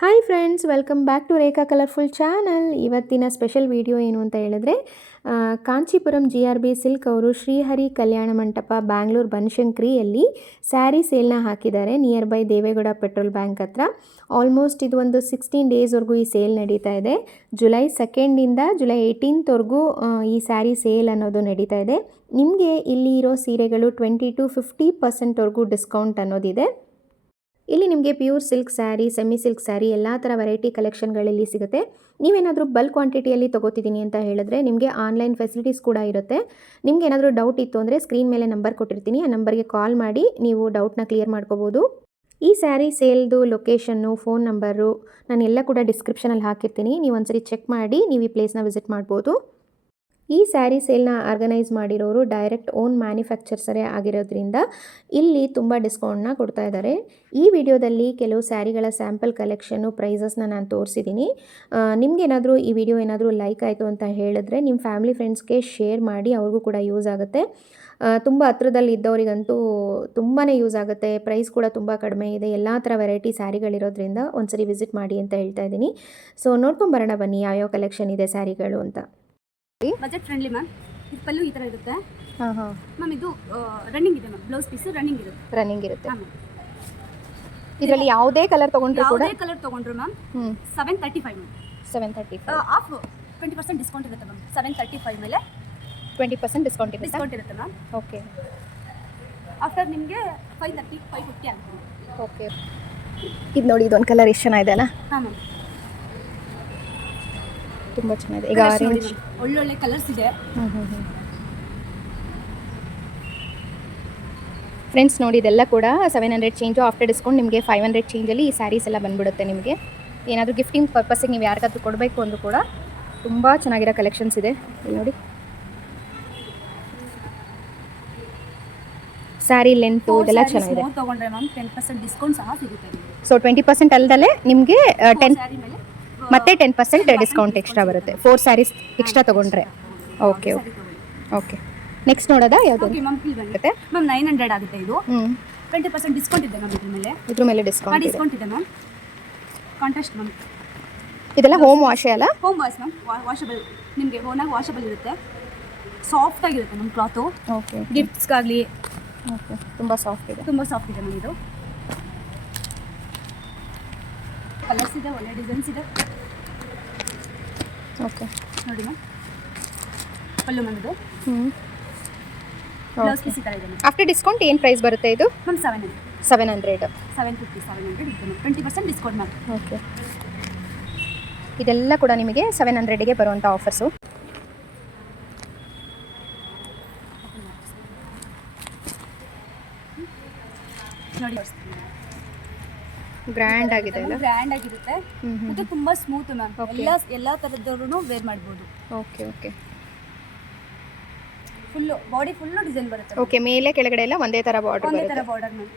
Hi friends, welcome back to Rekha colourful channel. ಇವತ್ತಿನ special video ಏನು ಅಂತ ಹೇಳಿದ್ರೆ ಕಾಂಚೀಪುರಂ GRB ಸಿಲ್ಕ್ ಅವರು ಶ್ರೀಹರಿ ಕಲ್ಯಾಣ ಮಂಟಪ ಬ್ಯಾಂಗ್ಳೂರು ಬನಶಂಕರಿಯಲ್ಲಿ ಸ್ಯಾರಿ ಸೇಲ್ನ ಹಾಕಿದ್ದಾರೆ near by Devegowda petrol bank ಹತ್ರ. ಆಲ್ಮೋಸ್ಟ್ ಇದು ಒಂದು 16 ಡೇಸ್ವರೆಗೂ ಈ ಸೇಲ್ ನಡೀತಾ ಇದೆ. ಜುಲೈ 2nd ಜುಲೈ 18th ಈ ಸ್ಯಾರಿ ಸೇಲ್ ಅನ್ನೋದು ನಡೀತಾ ಇದೆ. ನಿಮಗೆ ಇಲ್ಲಿ ಇರೋ ಸೀರೆಗಳು 20 to 50% ಡಿಸ್ಕೌಂಟ್ ಅನ್ನೋದಿದೆ. ಇಲ್ಲಿ ನಿಮಗೆ pure silk sari, semi silk sari ಎಲ್ಲ ಥರ ವೆರೈಟಿ ಕಲೆಕ್ಷನ್ಗಳಲ್ಲಿ ಸಿಗುತ್ತೆ. ನೀವೇನಾದರೂ ಬಲ್ಕ್ ಕ್ವಾಂಟಿಟಿಯಲ್ಲಿ ತೊಗೋತಿದ್ದೀನಿ ಅಂತ ಹೇಳಿದ್ರೆ ನಿಮಗೆ ಆನ್ಲೈನ್ ಫೆಸಿಲಿಟೀಸ್ ಕೂಡ ಇರುತ್ತೆ. ನಿಮ್ಗೆ ಏನಾದರೂ ಡೌಟ್ ಇತ್ತು ಅಂದರೆ ಸ್ಕ್ರೀನ್ ಮೇಲೆ ನಂಬರ್ ಕೊಟ್ಟಿರ್ತೀನಿ, ಆ ನಂಬರ್ಗೆ ಕಾಲ್ ಮಾಡಿ ನೀವು ಡೌಟ್ನ ಕ್ಲಿಯರ್ ಮಾಡ್ಕೋಬೋದು. ಈ ಸ್ಯಾರಿ ಸೇಲ್ದು ಲೊಕೇಶನ್ನು, ಫೋನ್ ನಂಬರು ನಾನೆಲ್ಲ ಕೂಡ ಡಿಸ್ಕ್ರಿಪ್ಷನಲ್ಲಿ ಹಾಕಿರ್ತೀನಿ. ನೀವು ಒಂದ್ಸರಿ ಚೆಕ್ ಮಾಡಿ ನೀವು ಈ ಪ್ಲೇಸ್ನ ವಿಸಿಟ್ ಮಾಡ್ಬೋದು. ಈ ಸ್ಯಾರಿ ಸೇಲ್ನ ಆರ್ಗನೈಸ್ ಮಾಡಿರೋರು ಡೈರೆಕ್ಟ್ ಓನ್ ಮ್ಯಾನುಫ್ಯಾಕ್ಚರ್ಸರೇ ಆಗಿರೋದ್ರಿಂದ ಇಲ್ಲಿ ತುಂಬ ಡಿಸ್ಕೌಂಟ್ನ ಕೊಡ್ತಾ ಇದ್ದಾರೆ. ಈ ವಿಡಿಯೋದಲ್ಲಿ ಕೆಲವು ಸ್ಯಾರಿಗಳ ಸ್ಯಾಂಪಲ್ ಕಲೆಕ್ಷನ್ನು, ಪ್ರೈಸಸ್ನ ನಾನು ತೋರಿಸಿದ್ದೀನಿ. ನಿಮಗೇನಾದರೂ ಈ ವಿಡಿಯೋ ಏನಾದರೂ ಲೈಕ್ ಆಯಿತು ಅಂತ ಹೇಳಿದ್ರೆ ನಿಮ್ಮ ಫ್ಯಾಮಿಲಿ ಫ್ರೆಂಡ್ಸ್ಗೆ ಶೇರ್ ಮಾಡಿ, ಅವ್ರಿಗೂ ಕೂಡ ಯೂಸ್ ಆಗುತ್ತೆ. ತುಂಬ ಹತ್ರದಲ್ಲಿ ಇದ್ದವರಿಗಂತೂ ತುಂಬಾ ಯೂಸ್ ಆಗುತ್ತೆ. ಪ್ರೈಸ್ ಕೂಡ ತುಂಬ ಕಡಿಮೆ ಇದೆ. ಎಲ್ಲ ಥರ ವೆರೈಟಿ ಸ್ಯಾರಿಗಳಿರೋದ್ರಿಂದ ಒಂದ್ಸರಿ ವಿಸಿಟ್ ಮಾಡಿ ಅಂತ ಹೇಳ್ತಾ ಇದ್ದೀನಿ. ಸೊ ನೋಡ್ಕೊಂಬರೋಣ ಬನ್ನಿ ಯಾವ್ಯಾವ ಕಲೆಕ್ಷನ್ ಇದೆ ಸ್ಯಾರಿಗಳು ಅಂತ. Budget friendly ma'am. ಇದು ಪಲ್ಲು ಈ ಥರ ಇರುತ್ತೆ. ಮ್ಯಾಮ್ ಇದು ರನ್ನಿಂಗ್ ಇದೆ ಮ್ಯಾಮ್. ಬ್ಲೌಸ್ ಪೀಸು ರನ್ನಿಂಗ್ ಇರುತ್ತೆ. ಇದರಲ್ಲಿ ಯಾವುದೇ ಕಲರ್ ತಗೊಂಡ್ರು ಕೂಡ ಯಾವುದೇ ಕಲರ್ ತಗೊಂಡ್ರು ಮ್ಯಾಮ್ 735 ಮ್ಯಾಮ್. 735 ಆಫ್ 20% ಡಿಸ್ಕೌಂಟ್ ಇರುತ್ತೆ ಮ್ಯಾಮ್. 735 ಮೇಲೆ 20% ಡಿಸ್ಕೌಂಟ್ ಇರುತ್ತೆ ಮ್ಯಾಮ್. ಓಕೆ. ಆಫ್ಟರ್ ನಿಮಗೆ 530 550 ಆಗುತ್ತೆ. ಓಕೆ. ಇದು ನೋಡಿ, ಇದೊಂದು ಕಲರ್ ಎಷ್ಟು ಚೆನ್ನಾಗಿದೆ ಅಲ್ಲ? ಹಾಂ ಮ್ಯಾಮ್, ತುಂಬ ಚೆನ್ನಾಗಿದೆ. ಈಗ ಆರೆಂಜ್ ಒಳ್ಳೊಳ್ಳೆ ಕಲರ್ಸ್ ಇದೆ. ಫ್ರೆಂಡ್ಸ್ ನೋಡಿ, ಇದೆಲ್ಲ ಕೂಡ 700 ಚೇಂಜು. ಆಫ್ಟರ್ ಡಿಸ್ಕೌಂಟ್ ನಿಮಗೆ 500 ಚೇಂಜಲ್ಲಿ ಈ ಸ್ಯಾರೀಸ್ ಎಲ್ಲ ಬಂದ್ಬಿಡುತ್ತೆ. ನಿಮಗೆ ಏನಾದರೂ ಗಿಫ್ಟಿಂಗ್ ಪರ್ಪಸ್ಸಿಗೆ ನೀವು ಯಾರಿಗಾದ್ರೂ ಕೊಡಬೇಕು ಅಂದರೂ ಕೂಡ ತುಂಬ ಚೆನ್ನಾಗಿರೋ ಕಲೆಕ್ಷನ್ಸ್ ಇದೆ. ಇಲ್ಲಿ ನೋಡಿ, ಸ್ಯಾರಿ ಲೆಂತು ಇದೆಲ್ಲ ಚೆನ್ನಾಗಿದೆ. ತಗೊಂಡ್ರೆ ಮ್ಯಾಮ್ 10% ಡಿಸ್ಕೌಂಟ್ ಸಹ ಸಿಗುತ್ತೆ. ಸೊ 20% ಅಲ್ಲದಲ್ಲೇ ನಿಮಗೆ 10 ಸ್ಯಾರಿ ಮೇಲೆ ಮತ್ತೆ 10% ಡಿಸ್ಕೌಂಟ್ ಎಕ್ಸ್ಟ್ರಾ ಬರುತ್ತೆ 4 ಸ್ಯಾರೀಸ್ ಎಕ್ಸ್ಟ್ರಾ ತೊಗೊಂಡ್ರೆ. Okay okay. ನೆಕ್ಸ್ಟ್ ನೋಡೋದಾ ಯಾವುದು? ಓಕೆ ಮ್ಯಾಮ್, ಇಲ್ಲಿ ಬರುತ್ತೆ ಮ್ಯಾಮ್. 900 ಆಗುತ್ತೆ ಇದು. 20% ಡಿಸ್ಕೌಂಟ್ ಇದೆ ಮ್ಯಾಮ್. ಇದ್ರ ಮೇಲೆ ಡಿಸ್ಕೌಂಟ್ ಇದೆ ಮ್ಯಾಮ್. Contrast ma'am. ಇದೆಲ್ಲ ಹೋಮ್ ವಾಶೇ ಅಲ್ಲ? Home wash ma'am. ವಾಷಬಲ್, ನಿಮಗೆ ಓನಾಗಿ ವಾಷಬಲ್ ಇರುತ್ತೆ. ಸಾಫ್ಟ್ ಆಗಿರುತ್ತೆ ಮ್ಯಾಮ್ ಕ್ಲಾತು. ಓಕೆ. ಗಿಫ್ಟ್ಸ್ಗಾಗಲಿ ಓಕೆ. ತುಂಬ ಸಾಫ್ಟ್ ಇದೆ ಮ್ಯಾಮ್. ಇದು ಕಲರ್ಸ್ ಇದೆ, ಒಳ್ಳೆ ಡಿಸೈನ್ಸ್ ಇದೆ. ಓಕೆ ನೋಡಿ ಮ್ಯಾಮ್, ಪಲ್ಲು ಮ್ಯಾಮ್. ಇದು ಬ್ಲೌಸ್ ಪೀಸ್ ಈ ಥರ ಇದೆ ಮ್ಯಾಮ್. ಆಫ್ಟರ್ ಡಿಸ್ಕೌಂಟ್ ಏನು ಪ್ರೈಸ್ ಬರುತ್ತೆ ಇದು? ಮ್ಯಾಮ್ 700 750 750 ಇದೆ ಮ್ಯಾಮ್. 20% discount ma'am. ಓಕೆ. ಇದೆಲ್ಲ ಕೂಡ ನಿಮಗೆ 700ಗೆ ಬರುವಂಥ ಆಫರ್ಸು. ನೋಡಿ, ಗ್ರ್ಯಾಂಡ್ ಆಗಿದೆ ಅಲ್ಲ? ಗ್ರ್ಯಾಂಡ್ ಆಗಿರುತ್ತೆ ಮತ್ತು ತುಂಬ ಸ್ಮೂತ್ ಮ್ಯಾಮ್. ಎಲ್ಲ ಥರದವ್ರೂ ವೇರ್ ಮಾಡ್ಬೋದು. Okay okay. Full body full design ಬರುತ್ತೆ. ಓಕೆ. ಮೇಲೆ ಕೆಳಗಡೆ ಎಲ್ಲ ಒಂದೇ ಥರ ಬಾರ್ಡರ್ ಒಂದೇ ಬರುತ್ತೆ. ಥರ ಬಾರ್ಡರ್ ಮ್ಯಾಮ್.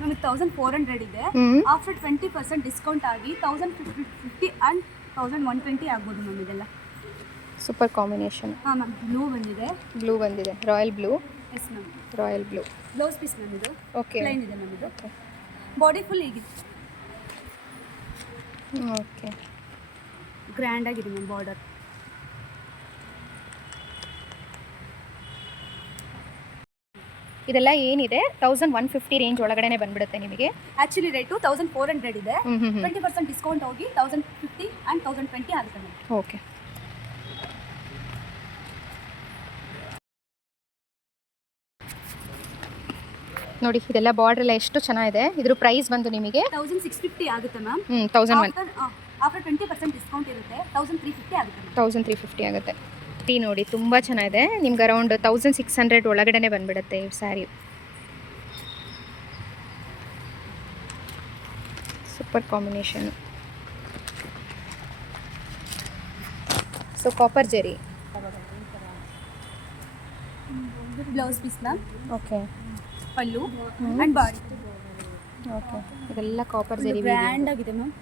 ನಮಗೆ 1400 ಇದೆ. ಆಫ್ಟರ್ 20% ಡಿಸ್ಕೌಂಟ್ ಆಗಿ 1050 ಆ್ಯಂಡ್ 1120 ಆಗ್ಬೋದು ಮ್ಯಾಮ್. ಇದೆಲ್ಲ ಸೂಪರ್ ಕಾಂಬಿನೇಷನ್. ಹಾಂ ಮ್ಯಾಮ್. ಬ್ಲೂ ಬಂದಿದೆ. Royal blue. Yes ma'am. Royal blue blouse piece ma'am. ಇದು ಓಕೆ. ಪ್ಲೈನ್ ಇದೆ ಮ್ಯಾಮ್. ಇದು ಬಾಡಿ ಫುಲ್ ಹೀಗಿದೆ. ಓಕೆ. ಗ್ರ್ಯಾಂಡ್ ಆಗಿದೆ ಮ್ಯಾಮ್ ಬಾರ್ಡರ್. ಇದೆಲ್ಲ ಏನಿದೆ 1150 ರೇಂಜ್ ಒಳಗಡೆ ಬಂದ್ಬಿಡುತ್ತೆ ನಿಮಗೆ. ಆ್ಯಕ್ಚುಲಿ ರೇಟು 1400 ಇದೆ. 20% ಡಿಸ್ಕೌಂಟ್ ಹೋಗಿ 1050 ಆ್ಯಂಡ್ 1020 ಆಗುತ್ತೆ ಮ್ಯಾಮ್. ಓಕೆ. ನೋಡಿ, ಇದೆಲ್ಲ ಬಾರ್ಡರ್ ಎಲ್ಲ ಎಷ್ಟು ಚೆನ್ನಾಗಿದೆ. ಇದ್ರ ಪ್ರೈಸ್ ಬಂದು ನಿಮಗೆ 1650 ಆಗುತ್ತೆ ಮ್ಯಾಮ್. 1001 ಆಫ್ಟರ್ 20% ಡಿಸ್ಕೌಂಟ್ ಇರುತ್ತೆ 1350 ಆಗುತ್ತೆ. 1350 ಆಗುತ್ತೆ. ನೋಡಿ, ತುಂಬ ಚೆನ್ನಾಗಿದೆ. ನಿಮ್ಗೆ ಅರೌಂಡ್ 1600 ಒಳಗಡೆ ಬಂದ್ಬಿಡುತ್ತೆ ಈ sari. Super combination. So copper zari blouse piece ma'am. Okay. Pallu and body. Okay. ಇದೆಲ್ಲ ಕಾಪರ್ ಜೆರಿ ಗ್ರ್ಯಾಂಡ್ ಆಗಿದೆ ಮ್ಯಾಮ್.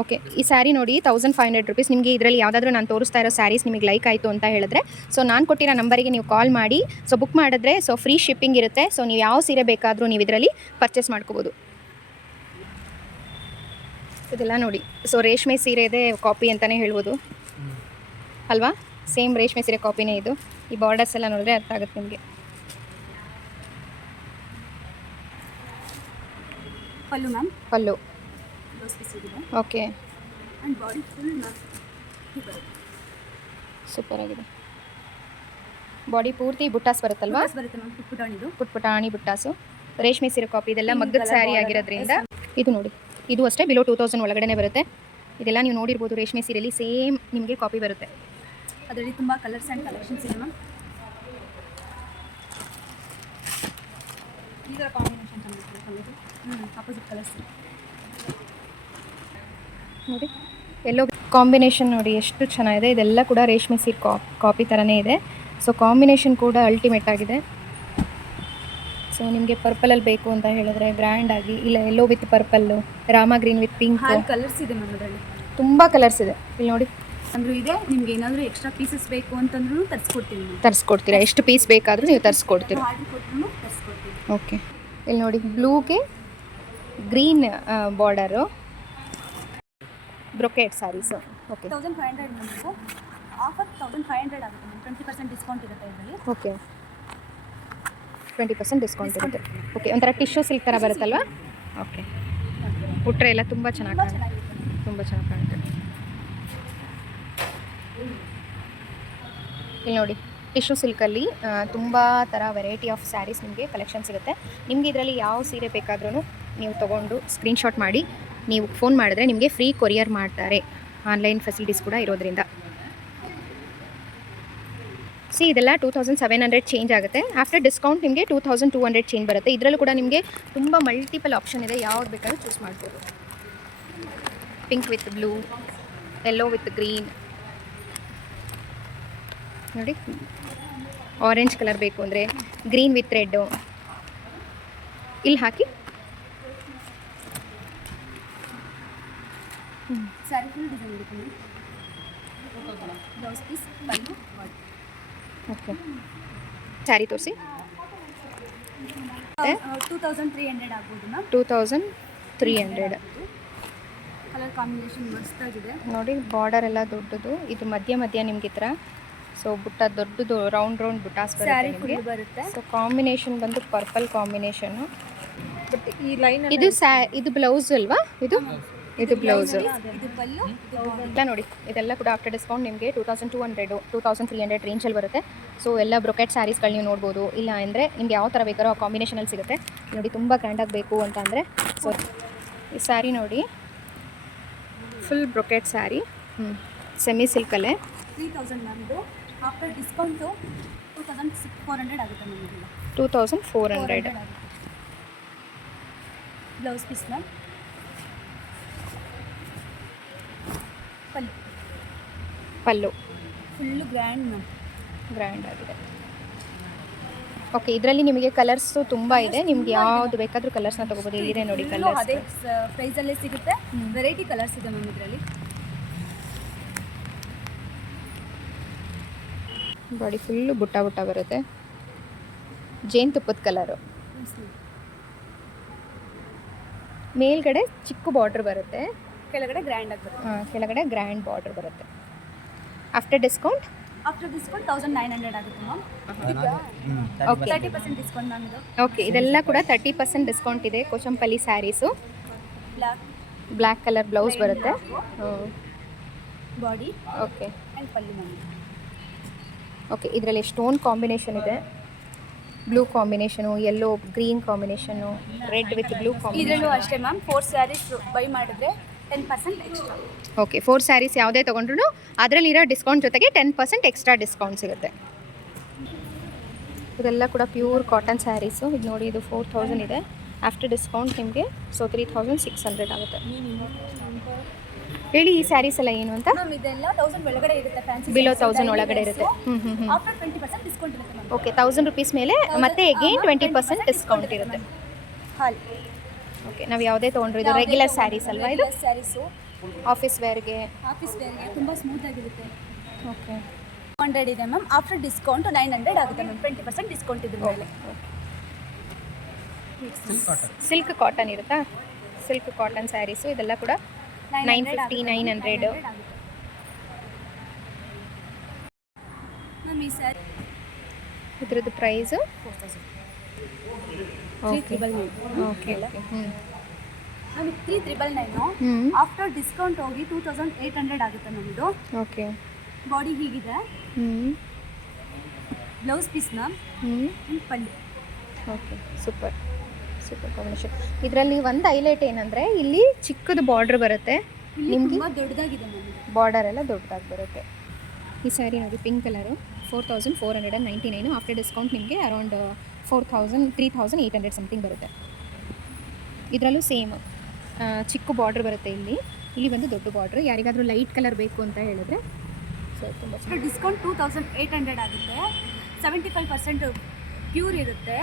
ಓಕೆ, ಈ ಸ್ಯಾರಿ ನೋಡಿ 1500 ರುಪೀಸ್. ನಿಮಗೆ ಇದರಲ್ಲಿ ಯಾವುದಾದ್ರೂ ನಾನು ತೋರಿಸ್ತಾ ಇರೋ ಸ್ಯಾರೀಸ್ ನಿಮಗೆ ಲೈಕ್ ಆಯಿತು ಅಂತ ಹೇಳಿದ್ರೆ ಸೊ ನಾನು ಕೊಟ್ಟಿರೋ ನಂಬರಿಗೆ ನೀವು ಕಾಲ್ ಮಾಡಿ ಸೊ ಬುಕ್ ಮಾಡಿದ್ರೆ ಸೊ ಫ್ರೀ ಶಿಪ್ಪಿಂಗ್ ಇರುತ್ತೆ. ಸೊ ನೀವು ಯಾವ ಸೀರೆ ಬೇಕಾದರೂ ನೀವು ಇದರಲ್ಲಿ ಪರ್ಚೇಸ್ ಮಾಡ್ಕೋಬೋದು. ಇದೆಲ್ಲ ನೋಡಿ, ಸೊ ರೇಷ್ಮೆ ಸೀರೆದೇ ಕಾಪಿ ಅಂತಲೇ ಹೇಳ್ಬೋದು ಅಲ್ವಾ? ಸೇಮ್ ರೇಷ್ಮೆ ಸೀರೆ ಕಾಪಿನೇ ಇದು. ಈ ಬಾರ್ಡರ್ಸ್ ಎಲ್ಲ ನೋಡಿದ್ರೆ ಅರ್ಥ ಆಗುತ್ತೆ ನಿಮಗೆ. ಪಲ್ಲು ಮ್ಯಾಮ್, ಪಲ್ಲು ಬ್ಲೌಸ್ ಪೀಸ್ ಇದೆ okay, and body full ma'am super ಆಗಿದೆ. ಬಾಡಿ ಪೂರ್ತಿ ಬುಟ್ಟಾಸ್ ಬರುತ್ತಲ್ವಾ? ಬರುತ್ತೆ ಮ್ಯಾಮ್, ಪುಟ್ಪುಟಾಣಿದು ಪುಟ್ಪುಟಾಣಿ ಬುಟ್ಟಾಸು, ರೇಷ್ಮೆ ಸೀರೆ ಕಾಪಿ. ಇದೆಲ್ಲ ಮಗ್ಗದ ಸ್ಯಾರಿ ಆಗಿರೋದ್ರಿಂದ ಇದು ನೋಡಿ, ಇದು ಅಷ್ಟೇ ಬಿಲೋ 2000 ಒಳಗಡೆ ಬರುತ್ತೆ. ಇದೆಲ್ಲ ನೀವು ನೋಡಿರ್ಬೋದು, ರೇಷ್ಮೆ ಸೀರೆಯಲ್ಲಿ ಸೇಮ್ ನಿಮಗೆ ಕಾಪಿ ಬರುತ್ತೆ. ಅದರಲ್ಲಿ ತುಂಬ ಕಲರ್ಸ್ ಆ್ಯಂಡ್ ಕಲೆಕ್ಷನ್ಸ್ ಇದೆ ಮ್ಯಾಮ್. ಇದರ ಕಾಂಬಿನೇಷನ್ ಚೆನ್ನಾಗಿರುತ್ತೆ, ಅಪೋಸಿಟ್ ಕಲರ್ಸ್ ನೋಡಿ. ಎಲ್ಲೋ ಕಾಂಬಿನೇಷನ್ ನೋಡಿ ಎಷ್ಟು ಚೆನ್ನಾಗಿದೆ. ಇದೆಲ್ಲ ಕೂಡ ರೇಷ್ಮೆ ಸೀರೆ ಕಾಪಿ ಥರನೇ ಇದೆ. ಸೊ ಕಾಂಬಿನೇಷನ್ ಕೂಡ ಅಲ್ಟಿಮೇಟ್ ಆಗಿದೆ. ಸೊ ನಿಮಗೆ ಪರ್ಪಲಲ್ಲಿ ಬೇಕು ಅಂತ ಹೇಳಿದ್ರೆ ಗ್ರ್ಯಾಂಡ್ ಆಗಿ, ಇಲ್ಲ ಎಲ್ಲೋ with purple, Rama green with pink, colours ಇದೆ ಮ್ಯಾಮ್. ಅದರಲ್ಲಿ ತುಂಬ ಕಲರ್ಸ್ ಇದೆ. ಇಲ್ಲಿ ನೋಡಿ ಅಂದರೂ ಇದೆ. ನಿಮ್ಗೆ ಏನಾದರೂ ಎಕ್ಸ್ಟ್ರಾ ಪೀಸಸ್ ಬೇಕು ಅಂತಂದ್ರೂ ತರಿಸ್ಕೊಡ್ತೀವಿ ಮ್ಯಾಮ್. ತರಿಸ್ಕೊಡ್ತೀರಾ? ಎಷ್ಟು ಪೀಸ್ ಬೇಕಾದರೂ ನೀವು ತರಿಸ್ಕೊಡ್ತೀರಾ? ಆರ್ಡ್ರ್ ಕೊಟ್ಟರು ತರಿಸ್ಕೊಡ್ತೀವಿ. ಓಕೆ, ಇಲ್ಲಿ ನೋಡಿ ಬ್ಲೂಗೆ green border, brocade saris. Okay, 1500 ನಮಗೂ ಆಫರ್ 1500 ಆಗುತ್ತೆ ಮ್ಯಾಮ್. 20% ಡಿಸ್ಕೌಂಟ್ ಇರುತ್ತೆ ಇದರಲ್ಲಿ. ಓಕೆ, 20% ಡಿಸ್ಕೌಂಟ್ ಇರುತ್ತೆ. ಓಕೆ, ಒಂಥರ ಟಿಶ್ಯೂ ಸಿಲ್ಕ್ ಥರ ಬರುತ್ತಲ್ವಾ? ಓಕೆ, ಉಟ್ರೆ ಎಲ್ಲ ತುಂಬ ಚೆನ್ನಾಗಿ ಕಾಣುತ್ತೆ, ತುಂಬ ಚೆನ್ನಾಗಿ ಕಾಣುತ್ತೆ. ಇಲ್ಲಿ ನೋಡಿ, ಟಿಶ್ಯೂ ಸಿಲ್ಕಲ್ಲಿ ತುಂಬ ಥರ ವೆರೈಟಿ ಆಫ್ ಸ್ಯಾರೀಸ್ ನಿಮಗೆ ಕಲೆಕ್ಷನ್ ಸಿಗುತ್ತೆ. ನಿಮಗೆ ಇದರಲ್ಲಿ ಯಾವ ಸೀರೆ ಬೇಕಾದ್ರೂ ನೀವು ತೊಗೊಂಡು ಸ್ಕ್ರೀನ್ಶಾಟ್ ಮಾಡಿ ನೀವು ಫೋನ್ ಮಾಡಿದ್ರೆ ನಿಮಗೆ ಫ್ರೀ ಕೊರಿಯರ್ ಮಾಡ್ತಾರೆ. ಆನ್ಲೈನ್ ಫೆಸಿಲಿಟೀಸ್ ಕೂಡ ಇರೋದ್ರಿಂದ. ಇದೆಲ್ಲ 2700 ಚೇಂಜ್ ಆಗುತ್ತೆ. ಆಫ್ಟರ್ ಡಿಸ್ಕೌಂಟ್ ನಿಮಗೆ 2200 ಚೇಂಜ್ ಬರುತ್ತೆ. ಇದರಲ್ಲೂ ಕೂಡ ನಿಮಗೆ ತುಂಬ ಮಲ್ಟಿಪಲ್ ಆಪ್ಷನ್ ಇದೆ, ಯಾವ್ದು ಬೇಕಾದ್ರೂ ಚೂಸ್ ಮಾಡ್ಬೋದು. Pink with blue, yellow with green ನೋಡಿ, ಆರೆಂಜ್ ಕಲರ್ ಬೇಕು ಅಂದರೆ ಗ್ರೀನ್ ವಿತ್ ರೆಡ್ಡು ಇಲ್ಲಿ ಹಾಕಿ. ಸ್ಯಾರಿ ಫುಲ್ ಡಿಸೈನ್ ಇರುತ್ತೆ. ಬ್ಲೌಸ್ ಪೀಸ್, ಪಲ್ಲು, ಬಾಡಿ. ಓಕೆ, ಸ್ಯಾರಿ ತೋರಿಸಿ. 2300 ಆಗ್ಬೋದು ಮ್ಯಾಮ್. 2300. ಕಲರ್ ಕಾಂಬಿನೇಷನ್ ಮಸ್ತಾಗಿದೆ ನೋಡಿ, ಬಾರ್ಡರ್ ಎಲ್ಲ ದೊಡ್ಡದು. ಇದು ಮಧ್ಯ ನಿಮ್ಗೆ ಈ ಥರ ಸೊ ಬುಟ್ಟ ದೊಡ್ಡದು ರೌಂಡ್ ಬುಟ್ಟಾಸ್ ಬರುತ್ತೆ ನಿಮಗೆ. ಸೊ ಕಾಂಬಿನೇಷನ್ ಬಂದು ಪರ್ಪಲ್ ಕಾಂಬಿನೇಷನ್ನು. ಬಟ್ ಈ ಲೈನ್ ಇದು ಬ್ಲೌಸ್ ಅಲ್ವಾ? ಇದು ಬ್ಲೌಸ್. ಇದು ಪಲ್ಲು, ಎಲ್ಲ ನೋಡಿ, ಇದೆಲ್ಲ ಕೂಡ ಆಫ್ಟರ್ ಡಿಸ್ಕೌಂಟ್ ನಿಮಗೆ 2200 2300 ರೇಂಜಲ್ಲಿ ಬರುತ್ತೆ. ಸೊ ಎಲ್ಲ ಬ್ರೊಕೆಟ್ ಸ್ಯಾರೀಸ್ಗಳು ನೀವು ನೋಡ್ಬೋದು. ಇಲ್ಲ ಅಂದರೆ ನಿಮ್ಗೆ ಯಾವ ಥರ ಬೇಕಾರೋ ಆ ಕಾಂಬಿನೇಷನಲ್ಲಿ ಸಿಗುತ್ತೆ. ನೋಡಿ, ತುಂಬ ಗ್ರ್ಯಾಂಡಾಗಿ ಬೇಕು ಅಂತ ಅಂದರೆ ಸೊ ಈ ಸ್ಯಾರಿ ನೋಡಿ, ಫುಲ್ ಬ್ರೊಕೆಟ್ ಸ್ಯಾರಿ, ಸೆಮಿ ಸಿಲ್ಕಲ್ಲೇ 3000 ಮ್ಯಾಮ್ದು. ಆಫ್ಟರ್ ಡಿಸ್ಕೌಂಟು 2400 ಆಗುತ್ತೆ ನಮಗೆಲ್ಲ. 2400. Blouse piece ma'am, pallu full grand ma'am, grand ಆಗಿದೆ. ಓಕೆ, ಇದರಲ್ಲಿ ನಿಮಗೆ ಕಲರ್ಸು ತುಂಬ ಇದೆ. ನಿಮ್ಗೆ ಯಾವುದು ಬೇಕಾದರೂ ಕಲರ್ಸ್ನ ತೊಗೋಬೋದು. ಇಲ್ಲಿದೆ ನೋಡಿ ಕಲರ್ಸ್. ಅದೇ ಪ್ರೈಸಲ್ಲೇ ಸಿಗುತ್ತೆ. ವೆರೈಟಿ ಕಲರ್ಸ್ ಇದೆ ಮ್ಯಾಮ್ ಇದರಲ್ಲಿ. ಬಾಡಿ ಫುಲ್ಲು ಬುಟ್ಟ ಬರುತ್ತೆ. ಜೇನುತುಪ್ಪದ ಕಲರು. ಮೇಲ್ಗಡೆ ಚಿಕ್ಕ ಬಾರ್ಡ್ರ್ ಬರುತ್ತೆ, ಕೆಳಗಡೆ ಗ್ರ್ಯಾಂಡ್ ಆಗಿ ಬರುತ್ತೆ. ಕೆಳಗಡೆ ಗ್ರ್ಯಾಂಡ್ ಬಾರ್ಡ್ರ್ ಬರುತ್ತೆ. ಆಫ್ಟರ್ ಡಿಸ್ಕೌಂಟ್ 1900 ಆಗುತ್ತೆ ಮ್ಯಾಮ್. ಓಕೆ, 30% ಡಿಸ್ಕೌಂಟ್ ಮ್ಯಾಮ್ ಇದು. ಓಕೆ, ಇದೆಲ್ಲ ಕೂಡ 30% ಡಿಸ್ಕೌಂಟ್ ಇದೆ. Pochampally saris, black colour blouse ಬರುತ್ತೆ. Body okay, and pallu ma'am. Okay, ಇದರಲ್ಲಿ ಸ್ಟೋನ್ ಕಾಂಬಿನೇಷನ್ ಇದೆ, blue combination, yellow green combination, red with blue combination. ಇದರಲ್ಲೂ ಅಷ್ಟೇ ಮ್ಯಾಮ್, 4 ಸ್ಯಾರೀಸ್ ಬೈ ಮಾಡಿದ್ರೆ 10% ಎಕ್ಸ್ಟ್ರಾ. ಓಕೆ, 4 ಸ್ಯಾರೀಸ್ ಯಾವುದೇ ತೊಗೊಂಡ್ರು ಅದರಲ್ಲಿರೋ ಡಿಸ್ಕೌಂಟ್ ಜೊತೆಗೆ 10% ಎಕ್ಸ್ಟ್ರಾ ಡಿಸ್ಕೌಂಟ್ ಸಿಗುತ್ತೆ. ಇದೆಲ್ಲ ಕೂಡ ಪ್ಯೂರ್ ಕಾಟನ್ ಸ್ಯಾರೀಸು. ಇದು ನೋಡಿ, ಇದು 4000 ಇದೆ. ಆಫ್ಟರ್ ಡಿಸ್ಕೌಂಟ್ ನಿಮಗೆ ಸೊ 3600 ಆಗುತ್ತೆ. ಹೇಳಿ, ಈ ಸ್ಯಾರೀಸ್ ಎಲ್ಲ ಏನು ಅಂತ? ಮ್ಯಾಮ್ ಇದೆಲ್ಲ 1000 ಒಳಗಡೆ ಇರುತ್ತೆ, ಫ್ಯಾನ್ಸಿ ಬಿಲೋ 1000 ಒಳಗಡೆ ಇರುತ್ತೆ. ಆಫ್ಟರ್ 20% ಡಿಸ್ಕೌಂಟ್ ಇರುತ್ತೆ ಮ್ಯಾಮ್. ಓಕೆ, 1000 ರುಪೀಸ್ ಮೇಲೆ ಮತ್ತೆ ಅಗೇನ್ 20% ಡಿಸ್ಕೌಂಟ್ ಇರುತ್ತೆ. ಹಾಲ್ ಓಕೆ, ನಾವು ಯಾವುದೇ ತೊಗೊಂಡ್ರು ಇದು ರೆಗ್ಯುಲರ್ ಸ್ಯಾರೀಸ್ ಅಲ್ವಾ? ಇದು ಸ್ಯಾರೀಸು ಆಫೀಸ್ ವೇರ್ಗೆ. ಆಫೀಸ್ ವೇರ್ಗೆ ತುಂಬ ಸ್ಮೂತಾಗಿರುತ್ತೆ. ಓಕೆ. 200 ಇದೆ ಮ್ಯಾಮ್. ಆಫ್ಟರ್ ಡಿಸ್ಕೌಂಟ್ 900 ಆಗುತ್ತೆ ಮ್ಯಾಮ್. 20% ಡಿಸ್ಕೌಂಟ್ ಇದ್ರ ಮೇಲೆ. ಸಿಲ್ಕ್ ಕಾಟನ್ ಇರುತ್ತಾ? ಸಿಲ್ಕ್ ಕಾಟನ್ ಸ್ಯಾರೀಸು ಇದೆಲ್ಲ ಕೂಡ 950 900. ಮ್ಯಾಮ್ ಈ ಸ್ಯಾರಿ ಇದ್ರದ್ದು price 4000. Okay okay. Ma'am 3999 after discount ಹೋಗಿ 2800 ಆಗುತ್ತೆ ಮ್ಯಾಮ್ ಇದು. ಓಕೆ. ಬಾಡಿ ಹೀಗಿದೆ. Blouse piece ma'am. Pallu. Okay, super super combination. ಇದರಲ್ಲಿ ಒಂದು ಹೈಲೈಟ್ ಏನಂದರೆ ಇಲ್ಲಿ ಚಿಕ್ಕದು ಬಾರ್ಡ್ರ್ ಬರುತ್ತೆ ನಿಮಗೆ. ತುಂಬ ದೊಡ್ಡದಾಗಿದೆ ಮ್ಯಾಮ್. ಬಾರ್ಡರ್ ಎಲ್ಲ ದೊಡ್ಡದಾಗಿ ಬರುತ್ತೆ. ಈ ಸ್ಯಾರಿ ನೋಡಿ ಪಿಂಕ್ ಕಲರು 4499. ಆಫ್ಟರ್ ಡಿಸ್ಕೌಂಟ್ ನಿಮಗೆ ಅರೌಂಡ್ 3800 ಸಮಥಿಂಗ್ ಬರುತ್ತೆ. ಇದರಲ್ಲೂ ಸೇಮ್ ಚಿಕ್ಕ ಬಾರ್ಡ್ರ್ ಬರುತ್ತೆ. ಇಲ್ಲಿ ಬಂದು ದೊಡ್ಡ ಬಾರ್ಡ್ರ್. ಯಾರಿಗಾದರೂ ಲೈಟ್ ಕಲರ್ ಬೇಕು ಅಂತ ಹೇಳಿದ್ರೆ ಸೊ ತುಂಬ ಡಿಸ್ಕೌಂಟ್ 2800 ಆಗುತ್ತೆ. 75% ಪ್ಯೂರ್ ಇರುತ್ತೆ,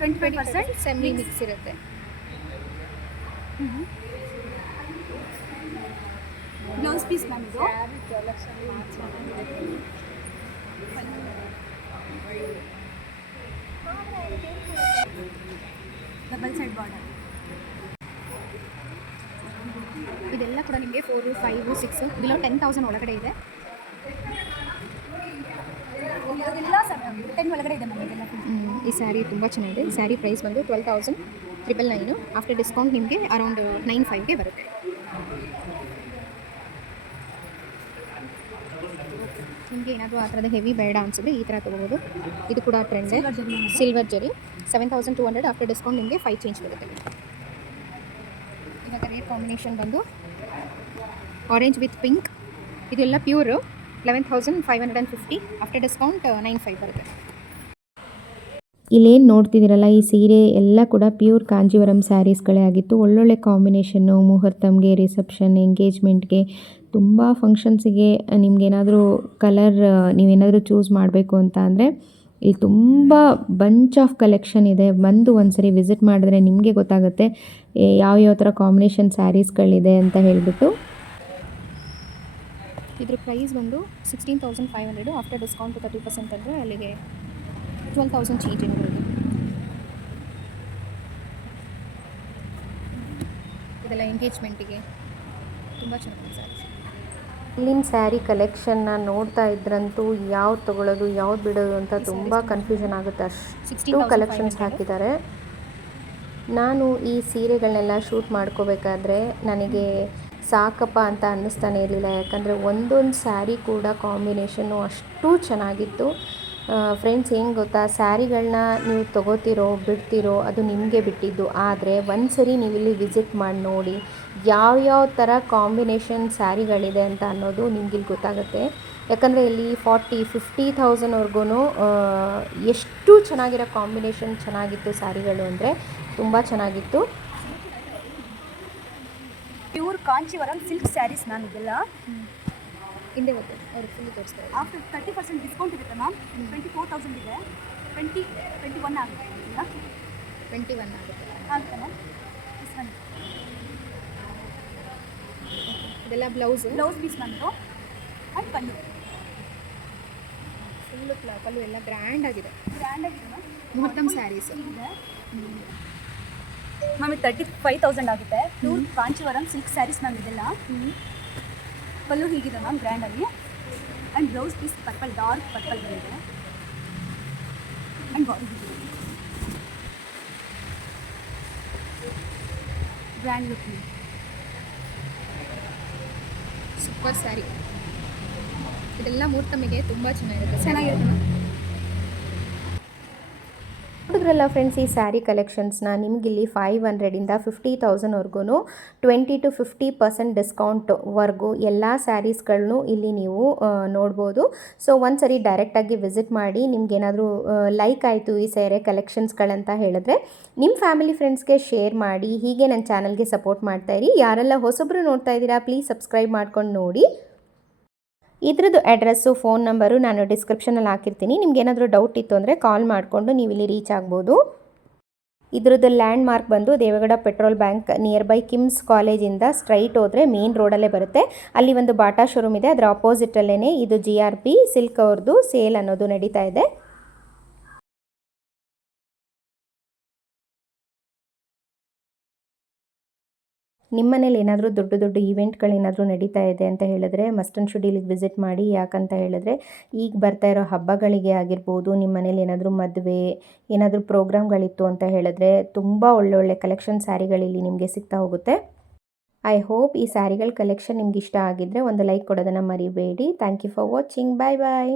25% ಸೆಮಿ ಮಿಕ್ಸ್ ಇರುತ್ತೆ. ಬ್ಲೌಸ್ ಪೀಸ್ ಮ್ಯಾಮ್ ಇದು. Double side border. ಇದೆಲ್ಲ ಕೂಡ ನಿಮಗೆ 4, 5, 6 ಬಿಲೋ 10,000 ಒಳಗಡೆ ಇದೆ. ಇದೆಲ್ಲ 10 ಒಳಗಡೆ ಇದೆ ಮ್ಯಾಮ್ ಇದೆಲ್ಲ. ಈ ಸ್ಯಾರಿ ತುಂಬ ಚೆನ್ನಾಗಿದೆ. ಈ ಸ್ಯಾರಿ ಪ್ರೈಸ್ ಬಂದು 12,999. ಆಫ್ಟರ್ ಡಿಸ್ಕೌಂಟ್ ನಿಮಗೆ ಅರೌಂಡ್ 95ಗೆ ಬರುತ್ತೆ. ನಿಮಗೆ ಏನಾದರೂ ಆ ಥರದ ಹೆವಿ ಬೇಡ ಅನಿಸಿದ್ರೆ ಈ ಥರ ತೊಗೋಬೋದು. ಇದು ಕೂಡ ಟ್ರೆಂಡೇ. ಸಿಲ್ವರ್ ಜರಿ 7200. ಆಫ್ಟರ್ ಡಿಸ್ಕೌಂಟ್ ನಿಮಗೆ 5 ಚೇಂಜ್ ಬರುತ್ತೆ. ಇವಾಗ ರೇಟ್ ಕಾಂಬಿನೇಷನ್ ಬಂದು ಆರೆಂಜ್ ವಿತ್ ಪಿಂಕ್. ಇದೆಲ್ಲ ಪ್ಯೂರು 11,550. ಆಫ್ಟರ್ ಡಿಸ್ಕೌಂಟ್ 95 ಬರುತ್ತೆ. ಇಲ್ಲೇನು ನೋಡ್ತಿದ್ದೀರಲ್ಲ ಈ ಸೀರೆ ಎಲ್ಲ ಕೂಡ ಪ್ಯೂರ್ ಕಾಂಜೀವರಂ ಸ್ಯಾರೀಸ್ಗಳೇ ಆಗಿತ್ತು. ಒಳ್ಳೊಳ್ಳೆ ಕಾಂಬಿನೇಷನ್ನು ಮುಹೂರ್ತಮ್ಗೆ, ರಿಸೆಪ್ಷನ್, ಎಂಗೇಜ್ಮೆಂಟ್ಗೆ, ತುಂಬ ಫಂಕ್ಷನ್ಸಿಗೆ ನಿಮಗೇನಾದರೂ ಕಲರ್ ನೀವೇನಾದರೂ ಚೂಸ್ ಮಾಡಬೇಕು ಅಂತ ಅಂದರೆ ಇಲ್ಲಿ ತುಂಬ ಬಂಚ್ ಆಫ್ ಕಲೆಕ್ಷನ್ ಇದೆ. ಬಂದು ಒಂದ್ಸರಿ ವಿಸಿಟ್ ಮಾಡಿದ್ರೆ ನಿಮಗೆ ಗೊತ್ತಾಗುತ್ತೆ ಯಾವ ಥರ ಕಾಂಬಿನೇಷನ್ ಸ್ಯಾರೀಸ್ಗಳಿದೆ ಅಂತ ಹೇಳಿಬಿಟ್ಟು. ಇದ್ರ ಪ್ರೈಸ್ ಬಂದು 16,500. ಆಫ್ಟರ್ ಡಿಸ್ಕೌಂಟ್ 30% ಅಂದರೆ ಅಲ್ಲಿಗೆ 12,000 ಚೇಂಜ್ ಇರೋದು. ಇದೆಲ್ಲ ಎಂಗೇಜ್ಮೆಂಟಿಗೆ ತುಂಬ ಚೆನ್ನಾಗಿದೆ ಸ್ಯಾರೀಸ್. ಇಲ್ಲಿನ ಸ್ಯಾರಿ ಕಲೆಕ್ಷನ್ನ ನೋಡ್ತಾ ಇದ್ರಂತೂ ಯಾವ್ದು ತೊಗೊಳ್ಳೋದು ಯಾವ್ದು ಬಿಡೋದು ಅಂತ ತುಂಬ ಕನ್ಫ್ಯೂಷನ್ ಆಗುತ್ತೆ. ಅಷ್ಟು ಕಲೆಕ್ಷನ್ಸ್ ಹಾಕಿದ್ದಾರೆ. ನಾನು ಈ ಸೀರೆಗಳನ್ನೆಲ್ಲ ಶೂಟ್ ಮಾಡ್ಕೋಬೇಕಾದ್ರೆ ನನಗೆ ಸಾಕಪ್ಪ ಅಂತ ಅನ್ನಿಸ್ತಾನೆ ಇರಲಿಲ್ಲ. ಯಾಕಂದರೆ ಒಂದೊಂದು ಸ್ಯಾರಿ ಕೂಡ ಕಾಂಬಿನೇಷನ್ನು ಅಷ್ಟು ಚೆನ್ನಾಗಿತ್ತು. ಫ್ರೆಂಡ್ಸ್ ಹೆಂಗೆ ಗೊತ್ತಾ, ಸ್ಯಾರಿಗಳನ್ನ ನೀವು ತೊಗೋತಿರೋ ಬಿಡ್ತಿರೋ ಅದು ನಿಮಗೆ ಬಿಟ್ಟಿದ್ದು. ಆದರೆ ಒಂದು ಸರಿ ನೀವಿಲ್ಲಿ ವಿಸಿಟ್ ಮಾಡಿ ನೋಡಿ ಯಾವ್ಯಾವ ಥರ ಕಾಂಬಿನೇಷನ್ ಸ್ಯಾರಿಗಳಿದೆ ಅಂತ ಅನ್ನೋದು ನಿಮಗಿಲ್ಲಿ ಗೊತ್ತಾಗುತ್ತೆ. ಯಾಕಂದರೆ ಇಲ್ಲಿ 40-50,000ವರೆಗೂ ಎಷ್ಟು ಚೆನ್ನಾಗಿರೋ ಕಾಂಬಿನೇಷನ್ ಚೆನ್ನಾಗಿತ್ತು ಸ್ಯಾರಿಗಳು ಅಂದರೆ ತುಂಬ ಚೆನ್ನಾಗಿತ್ತು. Pure Kanchivaram silk sarees ma'am ಇದೆಲ್ಲ. ಹಿಂದೆ ಗೊತ್ತು ಅವ್ರಿಗೆ ಫುಲ್ ತೋರಿಸ್ತಾರೆ. ಆಫ್ಟರ್ 30% ಡಿಸ್ಕೌಂಟ್ ಇರುತ್ತೆ ಮ್ಯಾಮ್. 24,000 ಇದೆ. 21 ಆಗುತ್ತೆ. 21 ಆಗುತ್ತೆ ಆಗುತ್ತೆ ಮ್ಯಾಮ್. ಇದೆಲ್ಲ ಬ್ಲೌಸ್ ಪೀಸ್ ಮ್ಯಾಮ್ ಇದು. ಆ್ಯಂಡ್ ಪಲ್ಲು ಫುಲ್ಲು ಪಲ್ಲು ಎಲ್ಲ ಗ್ರ್ಯಾಂಡ್ ಆಗಿದೆ ಮ್ಯಾಮ್. ಮುಹೂರ್ತಮ್ ಸ್ಯಾರೀಸ್ ಇದೆ ಮ್ಯಾಮ್. ಇದು 35,000 ಆಗುತ್ತೆ. Pure Kanchivaram silk sarees ma'am ಇದೆಲ್ಲ. ಪಲ್ಲು ಹೀಗಿದೆ ಮ್ಯಾಮ್ ಗ್ರ್ಯಾಂಡಾಗಿ. And blouse piece purple, dark purple ಬಂದಿದೆ. ಆ್ಯಂಡ್ ಬಾಡಿ ಹೀಗಿದೆ ಗ್ರ್ಯಾಂಡ್ ಲುಕ್. ಸೂಪರ್ ಸ್ಯಾರಿ. ಇದೆಲ್ಲ ಮುಹೂರ್ತಮಿಗೆ ತುಂಬ ಚೆನ್ನಾಗಿರುತ್ತೆ ಮ್ಯಾಮ್. ನೋಡಿದ್ರಲ್ಲ ಫ್ರೆಂಡ್ಸ್, ಈ ಸ್ಯಾರಿ ಕಲೆಕ್ಷನ್ಸ್ನ ನಿಮಗಿಲ್ಲಿ 500ಇಂದ 50,000ವರೆಗೂ 20-50% ಡಿಸ್ಕೌಂಟ್ವರೆಗೂ ಎಲ್ಲ ಸ್ಯಾರೀಸ್ಗಳನ್ನೂ ಇಲ್ಲಿ ನೀವು ನೋಡ್ಬೋದು. ಸೊ ಒಂದು ಸರಿ ಡೈರೆಕ್ಟಾಗಿ ವಿಸಿಟ್ ಮಾಡಿ ನಿಮ್ಗೇನಾದರೂ ಲೈಕ್ ಆಯಿತು ಈ ಸ್ಯಾರಿ ಕಲೆಕ್ಷನ್ಸ್ಗಳಂತ ಹೇಳಿದ್ರೆ ನಿಮ್ಮ ಫ್ಯಾಮಿಲಿ ಫ್ರೆಂಡ್ಸ್ಗೆ ಶೇರ್ ಮಾಡಿ. ಹೀಗೆ ನನ್ನ ಚಾನಲ್ಗೆ ಸಪೋರ್ಟ್ ಮಾಡ್ತಾಯಿರಿ. ಯಾರೆಲ್ಲ ಹೊಸಬ್ರು ನೋಡ್ತಾ ಇದ್ದೀರಾ ಪ್ಲೀಸ್ ಸಬ್ಸ್ಕ್ರೈಬ್ ಮಾಡ್ಕೊಂಡು ನೋಡಿ. ಇದ್ರದ್ದು ಅಡ್ರೆಸ್ಸು, ಫೋನ್ ನಂಬರು ನಾನು ಡಿಸ್ಕ್ರಿಪ್ಷನಲ್ಲಿ ಹಾಕಿರ್ತೀನಿ. ನಿಮ್ಗೇನಾದರೂ ಡೌಟ್ ಇತ್ತು ಅಂದರೆ ಕಾಲ್ ಮಾಡಿಕೊಂಡು ನೀವು ಇಲ್ಲಿ ರೀಚ್ ಆಗ್ಬೋದು. ಇದ್ರದ್ದು ಲ್ಯಾಂಡ್ ಮಾರ್ಕ್ ಬಂದು Devegowda petrol bank near by KIMS ಕಾಲೇಜಿಂದ ಸ್ಟ್ರೈಟ್ ಹೋದರೆ ಮೇನ್ ರೋಡಲ್ಲೇ ಬರುತ್ತೆ. ಅಲ್ಲಿ ಒಂದು ಬಾಟಾ ಶೋರೂಮ್ ಇದೆ, ಅದರ ಅಪೋಸಿಟಲ್ಲೇ ಇದು GRP ಸಿಲ್ಕ್ ಅವ್ರದ್ದು ಸೇಲ್ ಅನ್ನೋದು ನಡೀತಾ ಇದೆ. ನಿಮ್ಮ ಮನೇಲಿ ಏನಾದರೂ ದೊಡ್ಡ ದೊಡ್ಡ ಈವೆಂಟ್ಗಳೇನಾದರೂ ನಡೀತಾ ಇದೆ ಅಂತ ಹೇಳಿದ್ರೆ ಮಸ್ಟ್ ಆ್ಯಂಡ್ ಶುಡ್ ಇಲ್ಲಿಗೆ ವಿಸಿಟ್ ಮಾಡಿ. ಯಾಕಂತ ಹೇಳಿದ್ರೆ ಈಗ ಬರ್ತಾ ಇರೋ ಹಬ್ಬಗಳಿಗೆ ಆಗಿರ್ಬೋದು, ನಿಮ್ಮ ಮನೇಲಿ ಏನಾದರೂ ಮದುವೆ ಏನಾದರೂ ಪ್ರೋಗ್ರಾಮ್ಗಳಿತ್ತು ಅಂತ ಹೇಳಿದ್ರೆ ತುಂಬ ಒಳ್ಳೊಳ್ಳೆ ಕಲೆಕ್ಷನ್ ಸ್ಯಾರಿಗಳಿಲ್ಲಿ ನಿಮಗೆ ಸಿಗ್ತಾ ಹೋಗುತ್ತೆ. ಐ ಹೋಪ್ ಈ ಸ್ಯಾರಿಗಳ ಕಲೆಕ್ಷನ್ ನಿಮ್ಗೆ ಇಷ್ಟ ಆಗಿದ್ದರೆ ಒಂದು ಲೈಕ್ ಕೊಡೋದನ್ನು ಮರಿಬೇಡಿ. Thank you for watching. Bye bye.